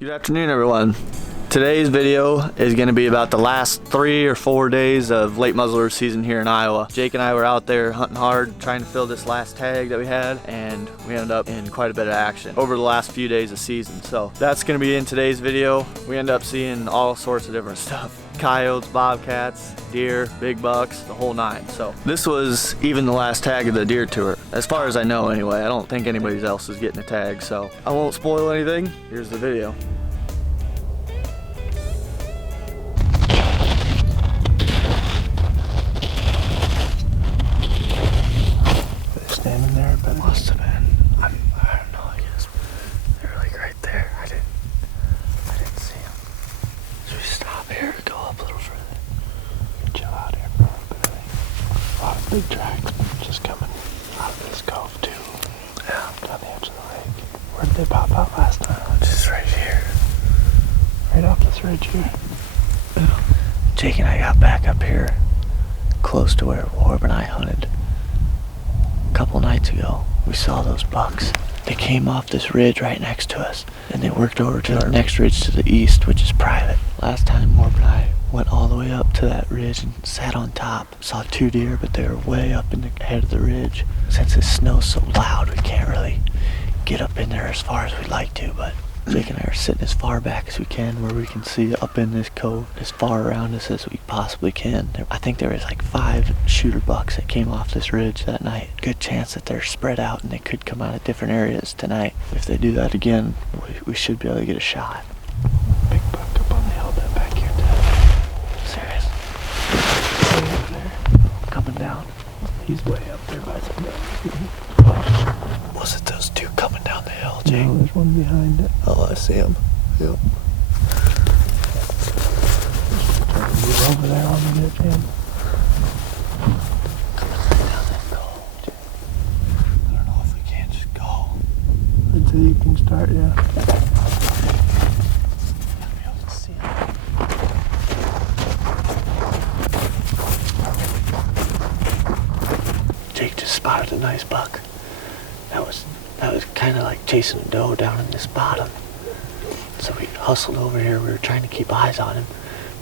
Good afternoon, everyone. Today's video is going to be about the last 3 or 4 days of late muzzleloader season here in Iowa. Jake and I were out there hunting hard, trying to fill this last tag that we had, and we ended up in quite a bit of action over the last few days of season. So that's going to be in today's video. We end up seeing all sorts of different stuff. Coyotes, bobcats, deer, big bucks, the whole nine. So this was even the last tag of the deer tour, as far as I know anyway. I don't think anybody else is getting a tag, so I won't spoil anything. Here's the video. Standing there, but must have been. I don't know. I guess they're like right there. I didn't see them. Should we stop here? Go up a little further. Chill out here for a little bit. I think a lot of big tracks just coming out of this cove too. Yeah, down the edge of the lake. Where did they pop out last time? Just right here. Right off this ridge here. Yeah. Jake and I got back up here, close to where Orb and I hunted. Couple nights ago, we saw those bucks. They came off this ridge right next to us, and they worked over to the next ridge to the east, which is private. Last time, Morb and I went all the way up to that ridge and sat on top. Saw 2 deer, but they were way up in the head of the ridge. Since it snows so loud, we can't really get up in there as far as we'd like to, but Jake and I are sitting as far back as we can where we can see up in this cove as far around us as we possibly can. I think there was like 5 shooter bucks that came off this ridge that night. Good chance that they're spread out and they could come out of different areas tonight. If they do that again, we should be able to get a shot. Big buck up on the hill back here too. Serious. Way up there. Coming down. He's way up there by some guys. Was it those 2 coming down the hill, Jake? No, there's one behind it. Oh, I see him. Yep. Move over there on the ridge, man. Coming right down that hole, Jake. I don't know if we can't just go. Until you can start, yeah. Gotta be able to see him. Jake just spotted a nice buck. That was kind of like chasing a doe down in this bottom. So we hustled over here. We were trying to keep eyes on him,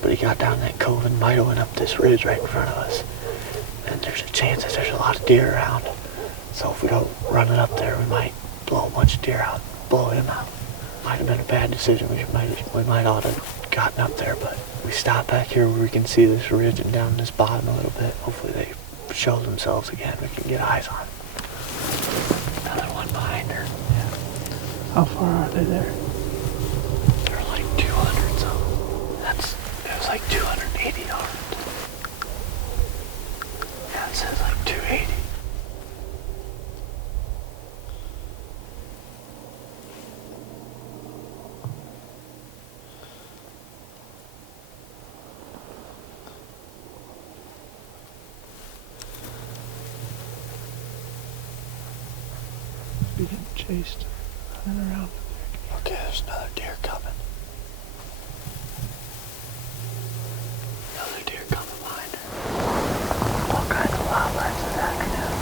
but he got down that cove and might have went up this ridge right in front of us. And there's a chance that there's a lot of deer around. So if we don't run it up there, we might blow a bunch of deer out, blow him out. Might have been a bad decision. We might ought to have gotten up there, but we stopped back here where we can see this ridge and down this bottom a little bit. Hopefully they show themselves again. We can get eyes on. Another one behind her. Yeah. How far are they there? They're like 200 so. It was like 280 yards. Yeah, it says like 280. Be getting chased, running around. Okay, there's another deer coming. Another deer coming behind her. All kinds of wildlife this afternoon.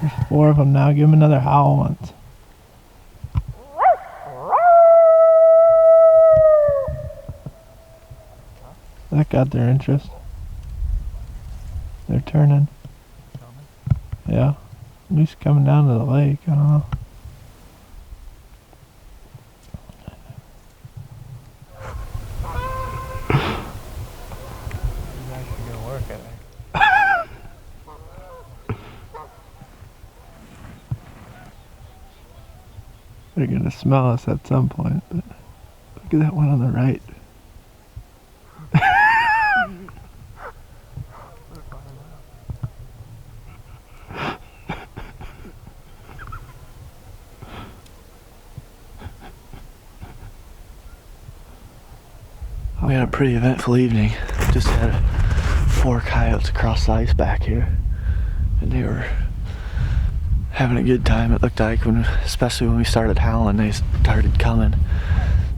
There's 4 of them now. Give them another howl once. That got their interest. They're turning. Yeah. At least coming down to the lake. I don't know. They're gonna smell us at some point, but look at that one on the right. We had a pretty eventful evening. Just had 4 coyotes across the ice back here, and they were having a good time. It looked like, especially when we started howling, they started coming.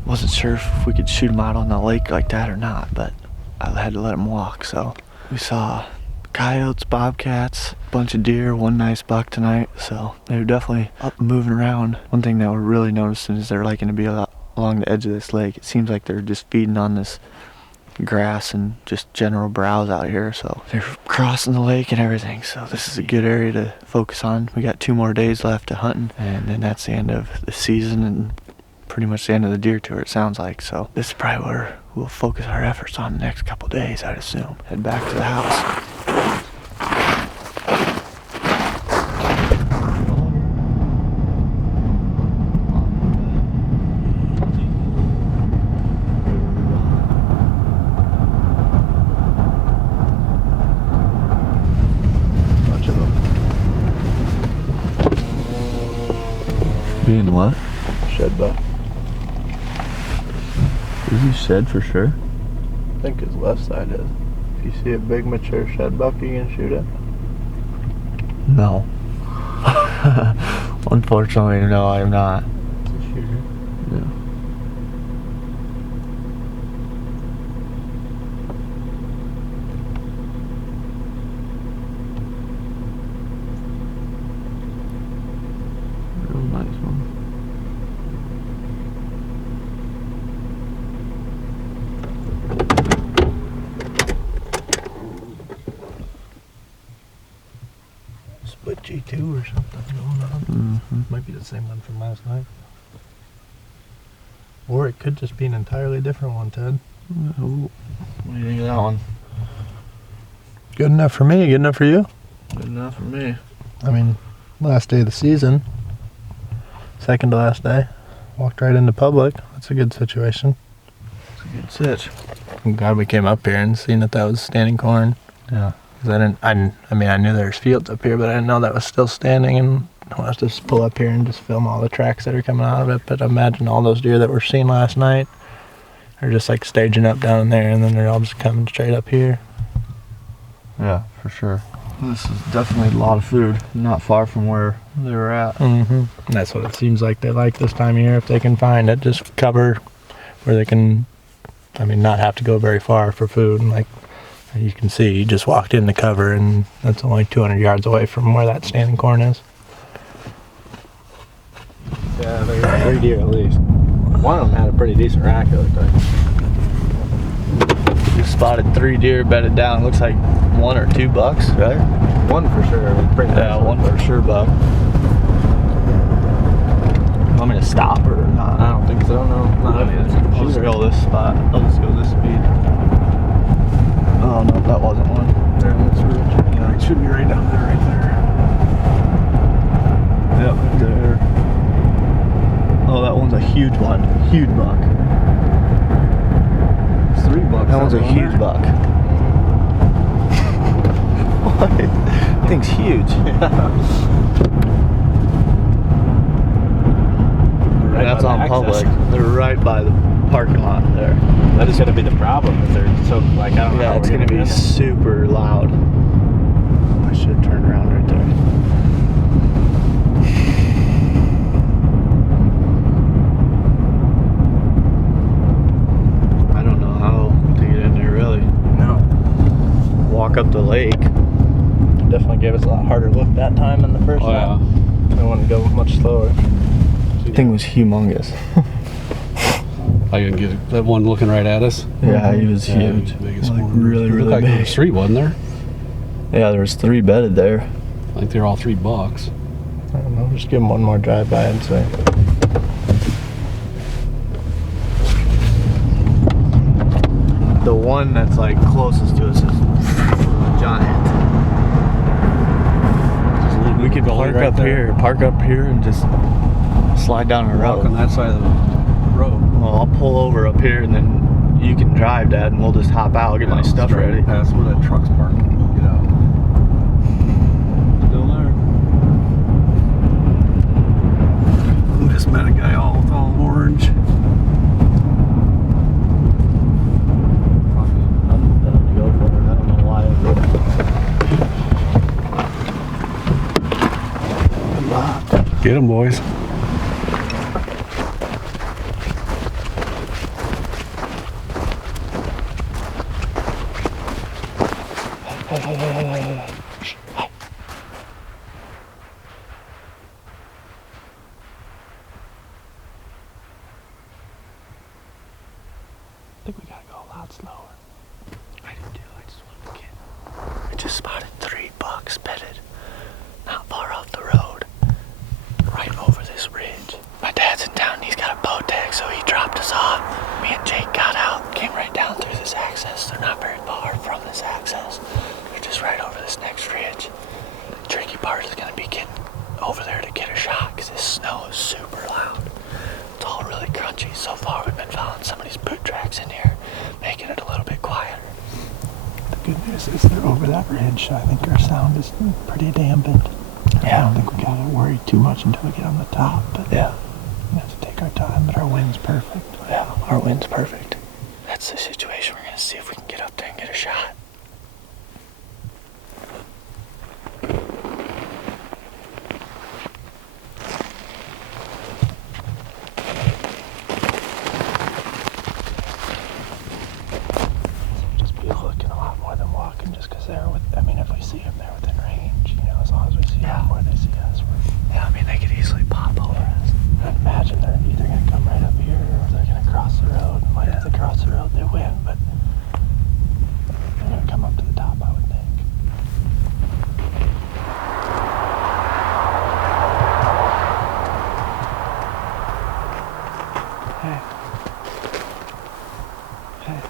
Wasn't sure if we could shoot them out on the lake like that or not, but I had to let them walk. So we saw coyotes, bobcats, a bunch of deer, 1 nice buck tonight. So they were definitely up and moving around. One thing that we're really noticing is they're liking to be along the edge of this lake. It seems like they're just feeding on this grass and just general browse out here, so they're crossing the lake and everything. So this is a good area to focus on. We got 2 more days left to hunting, and then that's the end of the season and pretty much the end of the deer tour, it sounds like. So this is probably where we'll focus our efforts on the next couple days, I'd assume. Head back to the house. Being what? Shed buck. Is he shed for sure? I think his left side is. If you see a big mature shed buck, you can shoot it. No. Unfortunately, no, I'm not. It's a shooter. Yeah. Real nice one. Split G2 or something going on. Mm-hmm. Might be the same one from last night. Or it could just be an entirely different one, Ted. Ooh. What do you think of that one? Good enough for me, good enough for you? Good enough for me. I mean, last day of the season. Second to last day. Walked right into public. That's a good situation. It's a good sitch. I'm glad we came up here and seen that was standing corn. Yeah. Cause I mean, I knew there's fields up here, but I didn't know that was still standing, and I want to just pull up here and just film all the tracks that are coming out of it. But imagine all those deer that were seen last night are just like staging up down there, and then they're all just coming straight up here. Yeah, for sure. This is definitely a lot of food, not far from where they were at. Mm-hmm. And that's what it seems like they like this time of year, if they can find it. Just cover where they can, I mean, not have to go very far for food. And like you can see, you just walked in the cover, and that's only 200 yards away from where that standing corn is. Yeah, there were 3 deer at least. One of them had a pretty decent rack, it looked like. We spotted 3 deer bedded down. Looks like 1 or 2 bucks, right? One for sure. Pretty Yeah, nice 1 for sure buck. You want me to stop or not? I don't think so, no. I'll just go this spot. I'll just go this speed. Oh no, that wasn't one. There in this ridge. Yeah, it should be right down there, right there. Yep, right there. Oh, that one's a huge one. Huge buck. There's 3 bucks. That one's a huge buck. What? That thing's huge. Right That's by the on public. access. They're right by the parking lot there. That is going to be the problem if they're so, like, I don't know. Yeah, how it's we're gonna be get in. super loud. I should have turned around right there. I don't know how to get in there really. No. Walk up the lake. Definitely gave us a lot harder look that time than the first time. I wanted to go much slower. The thing was humongous. I can get that one looking right at us. Yeah, he was huge. Biggest Like one. really, It looked really like there big. was 3, wasn't there? Yeah, there was 3 bedded there. I think they're all 3 bucks. I don't know, just give them one more drive by and say. The one that's like closest to us is giant. We could Gully park right up there. here, and just slide down the Walk road. on that side of the road. Well, I'll pull over up here and then you can drive, Dad, and we'll just hop out, get my stuff Straight ready. Past where that truck's parked. Get out. Still there. We just met a guy all orange. I'm gonna go for it. I don't know why. Get him, boys. I think we gotta go a lot slower. I do too. I just want to get. I just spotted 3 bucks bedded not far off the road, right over this ridge. My dad's in town and he's got a bow tag, so he dropped us off. Me and Jake got out, came right down through this access. They're not very far from this access. They're just right over this next ridge. The tricky part is gonna be getting over there to get a shot because this snow is super loud. It's all really crunchy. So far we've been following some of these boot tracks in here, making it a little bit quieter. The good news is they're over that ridge. I think our sound is pretty dampened. I don't think we gotta worry too much until we get on the top, but Yeah, we have to take our time, but our wind's perfect. yeah, our wind's perfect. That's the situation. We're gonna see if we can get up there and get a shot. Just be looking a lot more than walking just because they're with, I mean, if we see them, they're within range, you know, as long as we see them before they see us. Yeah, I mean, they could easily pop over us. I'd imagine they're either going to come right up here or they're going to cross the road. Like, if they cross the road, they win, but they're going to come up to the top, I would think. Hey. Hey.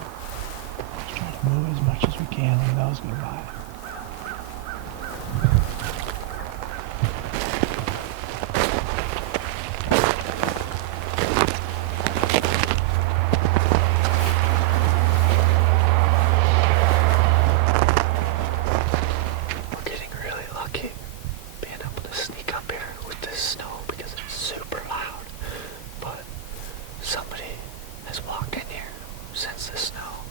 Just trying to move as much as we can when those go by. We're getting really lucky being able to sneak up here with this snow because it's super loud. But somebody has walked in here since the snow,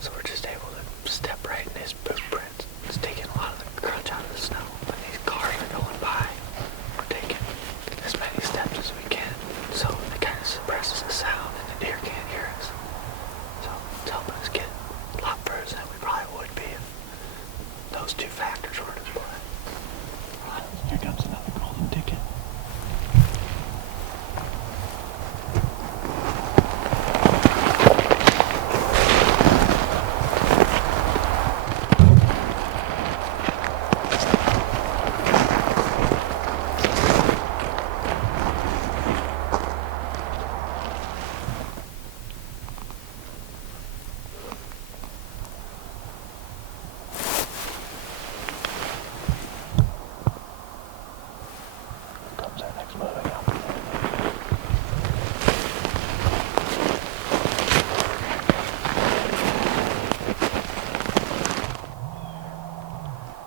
so we're just able to step right in his boot prints. It's taking a lot of the crunch out of the snow. When these cars are going by, we're taking as many steps as we can, so it kind of suppresses the sound and the deer can't hear us. So it's helping us get a lot further than we probably would be if those two factors weren't at play. Here comes another golden ticket. Comes our next moving opportunity.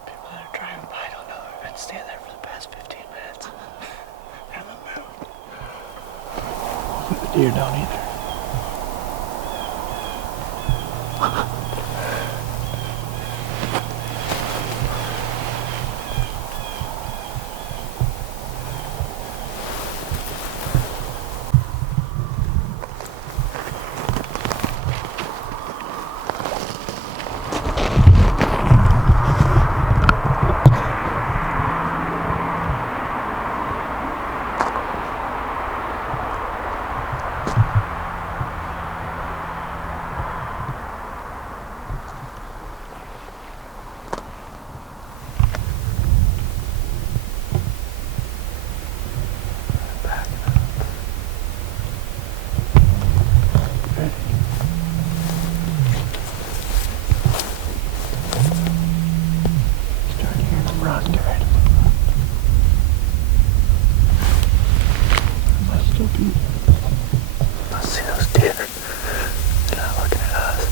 People that are driving by don't know we've been standing there for the past 15 minutes. Haven't moved. But the deer don't either. Ready? Start hearing them run. Get ready to move up. Let's see those deer. They're not looking at us.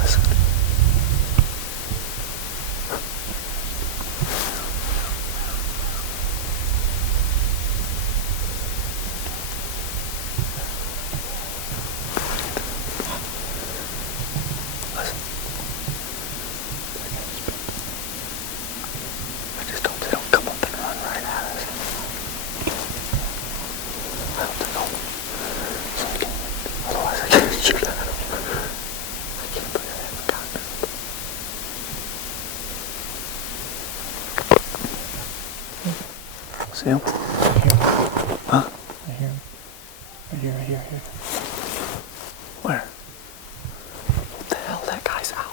Listen. I just hope they don't come up and run right at us. I hope they don't. Otherwise I can't shoot at them. I can't believe I haven't gotten them. See him? Huh? I hear him. Right here, right here, right here. Where? What the hell? That guy's out.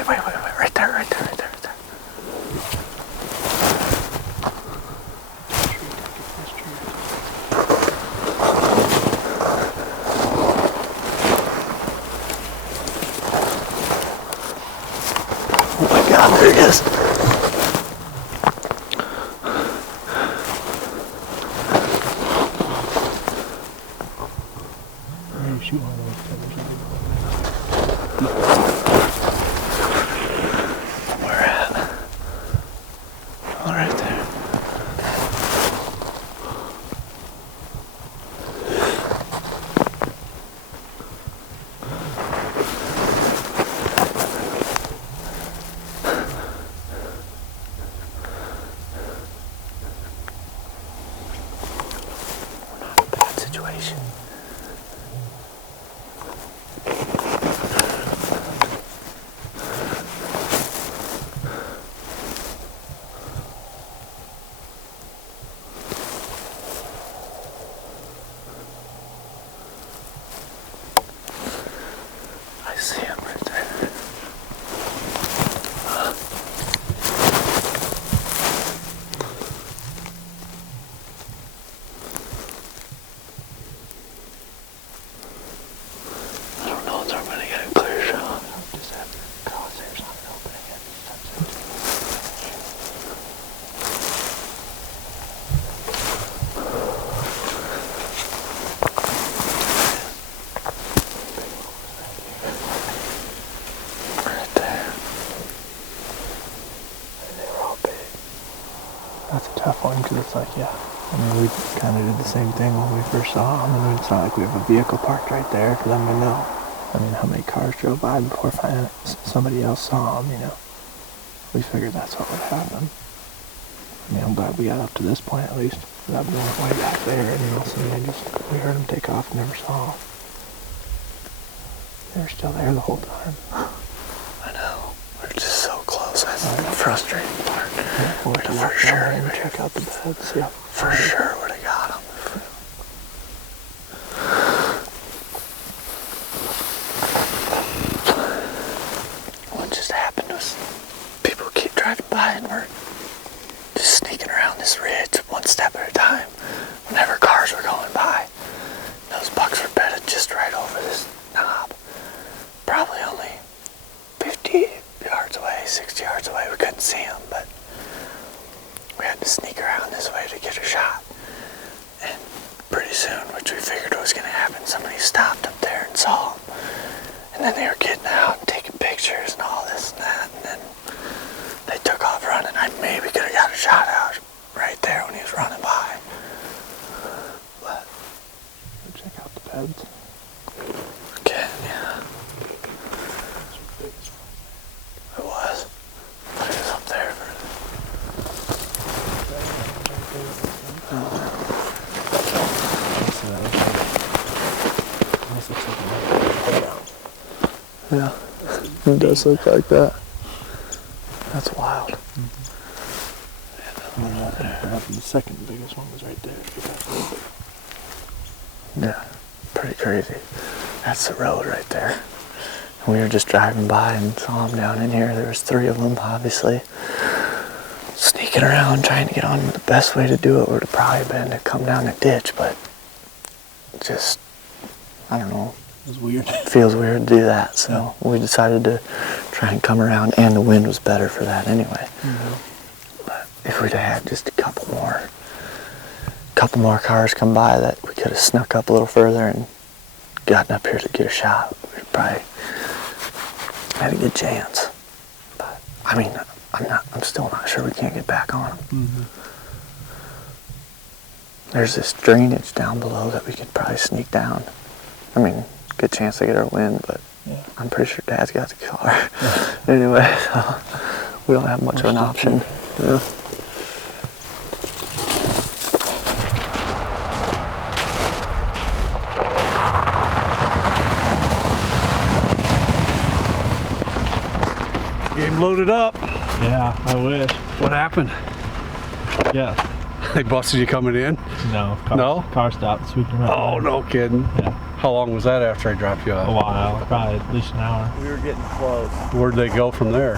Wait, right there. Oh my God, there he is. Maybe shoot one of those feathers. Where at? Oh, right there. Bad situation. I see him right there. I don't know if they're going to get a clear shot. Just have crosshairs on an opening at sunset. Right there. They were all big. That's a tough one because it's like, yeah. I mean, we kind of did the same thing when we first saw them. I mean, it's not like we have a vehicle parked right there for them to know. I mean, how many cars drove by before finding somebody else saw them, you know? We figured that's what would happen. I mean, I'm glad we got up to this point at least. Without going way back there, and then all of a sudden we heard them take off and never saw them. They were still there the whole time. I know. We're just so close. That's the frustrating part. Yeah, we'll have to For walk sure, down there and check out the bed, see how For sure would have got him. What just happened was people keep driving by and we're just sneaking around this ridge one step at a time whenever cars were going by. Those bucks were bedded just right over this knob. Probably only 50 yards away, 60 yards away. We couldn't see them, but we had to sneak around this way to get a shot. And pretty soon, which we figured was going to happen, somebody stopped up there and saw them. And then they were getting out and taking pictures and all this and that. And then they took off running. I maybe could have got a shot out right there when he was running by. But check out the beds. okay, yeah. It was. But it was up there for Yeah, it does look like that. That's wild. The second biggest one was right there. Yeah, pretty crazy. That's the road right there. And we were just driving by and saw them down in here. There was 3 of them, obviously, sneaking sneaking around trying to get on. The best way to do it would have probably been to come down the ditch, but just, I don't know. It was weird. It feels weird to do that, so we decided to try and come around, and the wind was better for that anyway. But if we'd have had just a couple more cars come by that we could have snuck up a little further and gotten up here to get a shot, we'd probably had a good chance. But I mean, I'm still not sure we can't get back on them. There's this drainage down below that we could probably sneak down. I mean, good chance to get our wind, but I'm pretty sure Dad's got the car. Anyway, so we don't have much of an option. Yeah. Game loaded up. Yeah, I wish. What happened? Yeah. They busted you coming in? No. Car stopped sweeping right Oh, there. no kidding. Yeah. How long was that after I dropped you A off? while, probably at least an hour. We were getting close. Where'd they go from there?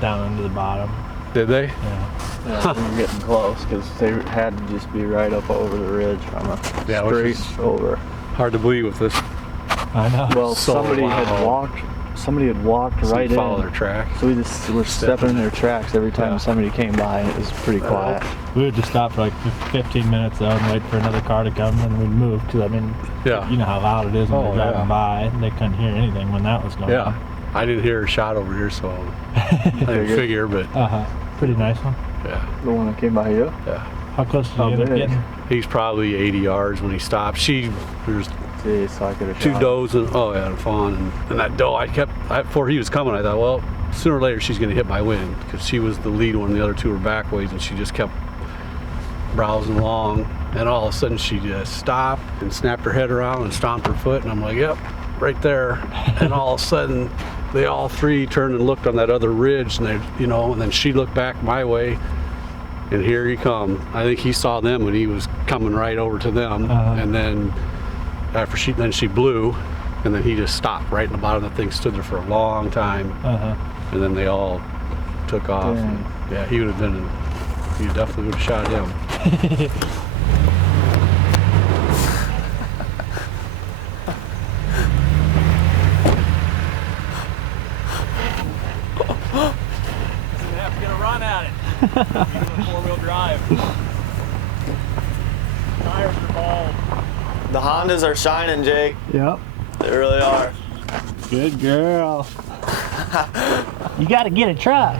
Down into the bottom. Did they? Yeah. Yeah, we were getting close because they had to just be right up over the ridge from us. Yeah, which straight is- over. Hard to believe with this. I know. Well, So somebody had wow. walked So right you follow in. their track. So we just were stepping in their tracks every time Yeah. somebody came by, and it was pretty quiet. We would just stop for like 15 minutes though and wait for another car to come, and we'd move because I mean, Yeah. you know how loud it is when Oh, you're driving yeah. by. They couldn't hear anything when that was going Yeah. on. I didn't hear a shot over here, so I didn't figure, but Pretty nice one. yeah. The one that came by you? Yeah. How close did you How end up big? getting? He's probably 80 yards when he stopped. There's See, so I could have two shot. does and and a fawn, and that doe before he was coming, I thought, well, sooner or later she's going to hit my wind, because she was the lead one, the other two were back ways, and she just kept browsing along, and all of a sudden she just stopped and snapped her head around and stomped her foot, and I'm like, yep, right there. And all of a sudden they all three turned and looked on that other ridge, and and then she looked back my way, and here he come. I think he saw them when he was coming right over to them, and then after she blew, and then he just stopped right in the bottom of the thing, stood there for a long time, and then they all took off. Dang. And, yeah, he definitely would have shot him. Have to get a run at it. Four-wheel drive. Tires are bald. The Hondas are shining, Jake. Yep. They really are. Good girl. You got to get a truck.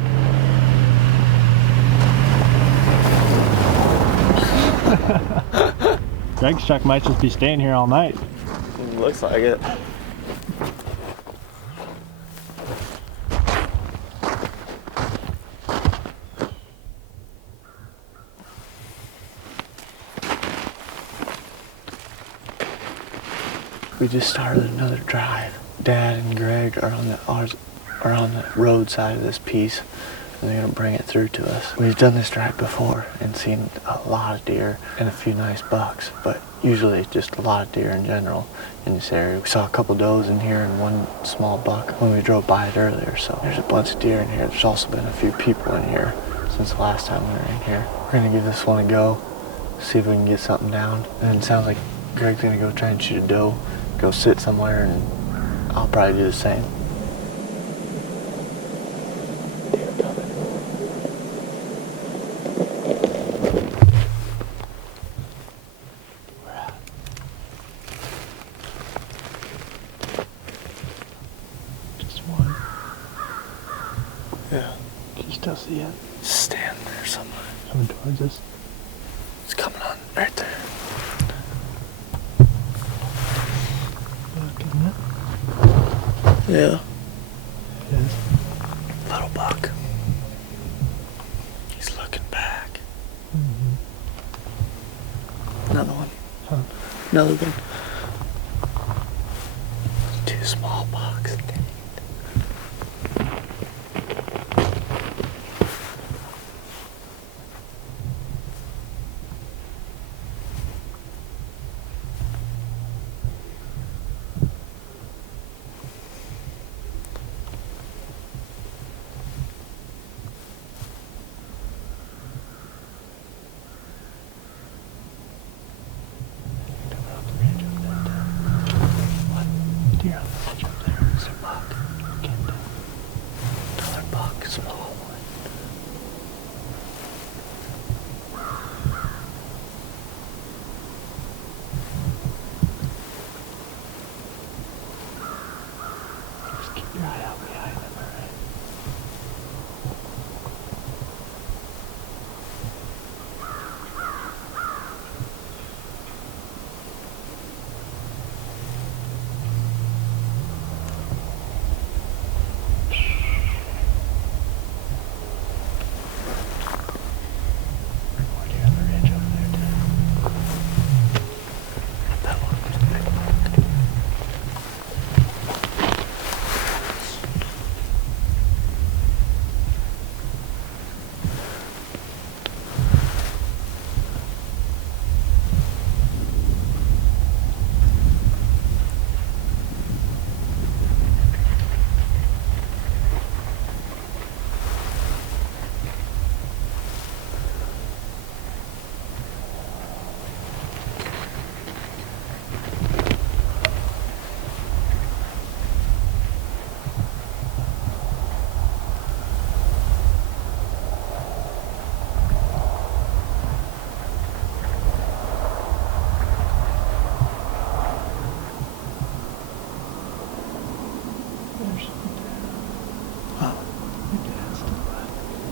Greg's truck might just be staying here all night. Looks like it. We just started another drive. Dad and Greg are on the road side of this piece, and they're gonna bring it through to us. We've done this drive before and seen a lot of deer and a few nice bucks, but usually just a lot of deer in general in this area. We saw a couple does in here and one small buck when we drove by it earlier, so there's a bunch of deer in here. There's also been a few people in here since the last time we were in here. We're gonna give this one a go, see if we can get something down, and it sounds like Greg's gonna go try and shoot a doe, go sit somewhere, and I'll probably do the same. Just one. Yeah, Can you still see it? stand there somewhere. Coming towards us. It's coming on right there. Look, isn't it? Yeah, It is. little buck. He's looking back. Another one. Huh. Another one. Two small bucks.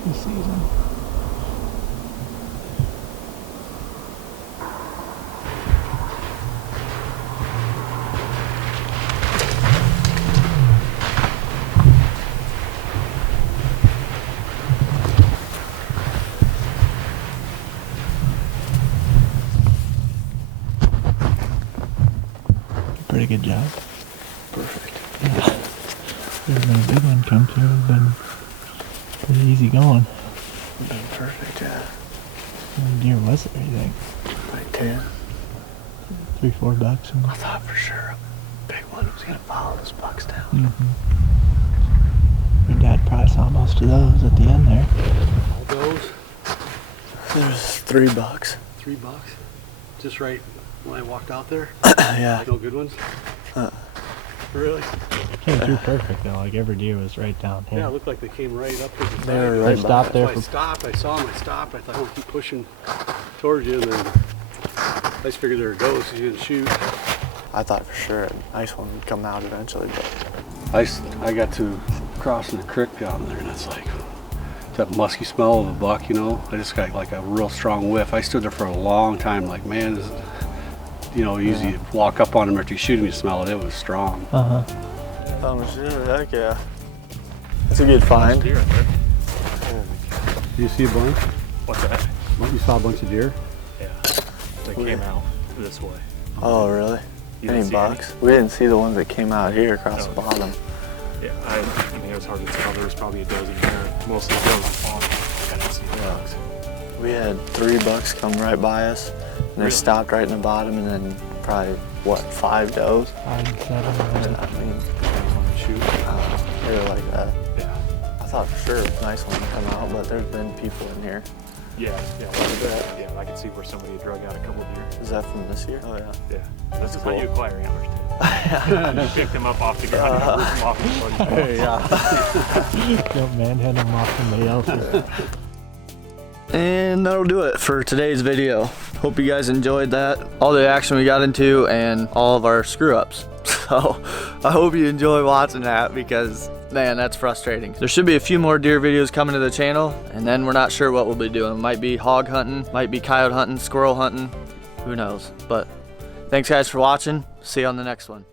this season. Pretty good job. Perfect. Yeah. If there's been a big one come through, it's been pretty easy going. Been perfect, yeah. How many deer was it, you think? Like 10. 3-4 bucks. I thought for sure a big one was gonna follow those bucks down. Mm-hmm. Your dad probably saw most of those at the end there. All those, There's 3 bucks. $3. Just right when I walked out there. Yeah. No good ones. Really? Came through perfect though, like every deer was right down here. Yeah, it looked like they came right up to the They were side. right They stopped there That's why I stopped. I saw them. I stopped. I thought, I'll keep pushing towards you, and then I just figured there it goes. You didn't shoot. I thought for sure a nice one would come out eventually, but I got to crossing the creek down there, and it's like that musky smell of a buck, you know. I just got like a real strong whiff. I stood there for a long time, like, man, this, you know, usually you walk up on him after you shoot him, you smell it. It was strong. Uh-huh. oh shit, heck yeah. That's a good find. Deer in there. Did you see a bunch? What's that? You saw a bunch of deer? Yeah. They came out this way. Oh really? You didn't Any see bucks? We didn't see the ones that came out here across the bottom. Yeah, I mean, it was hard to tell. There was probably a dozen there. Most of the does were falling. I didn't see the bucks. We had 3 bucks come right by us, and they Really? stopped right in the bottom, and then probably, what, 5 does? 5, 7, I mean, Shoot. they were like that. Yeah. I thought for sure a nice one would come out, but there's been people in here. Yeah, like that. Yeah, I could see where somebody had drug out a couple deer. Is that from this year? Oh yeah. Yeah. This is cool. how you acquire antlers, too. You pick them up off the ground and rip them off the buddy's Yeah. don't manhandle them off somebody else. And that'll do it for today's video. Hope you guys enjoyed that. All the action we got into and all of our screw ups. So I hope you enjoy watching that because man, that's frustrating. There should be a few more deer videos coming to the channel, and then we're not sure what we'll be doing. Might be hog hunting, might be coyote hunting, squirrel hunting, who knows. But thanks guys for watching. See you on the next one.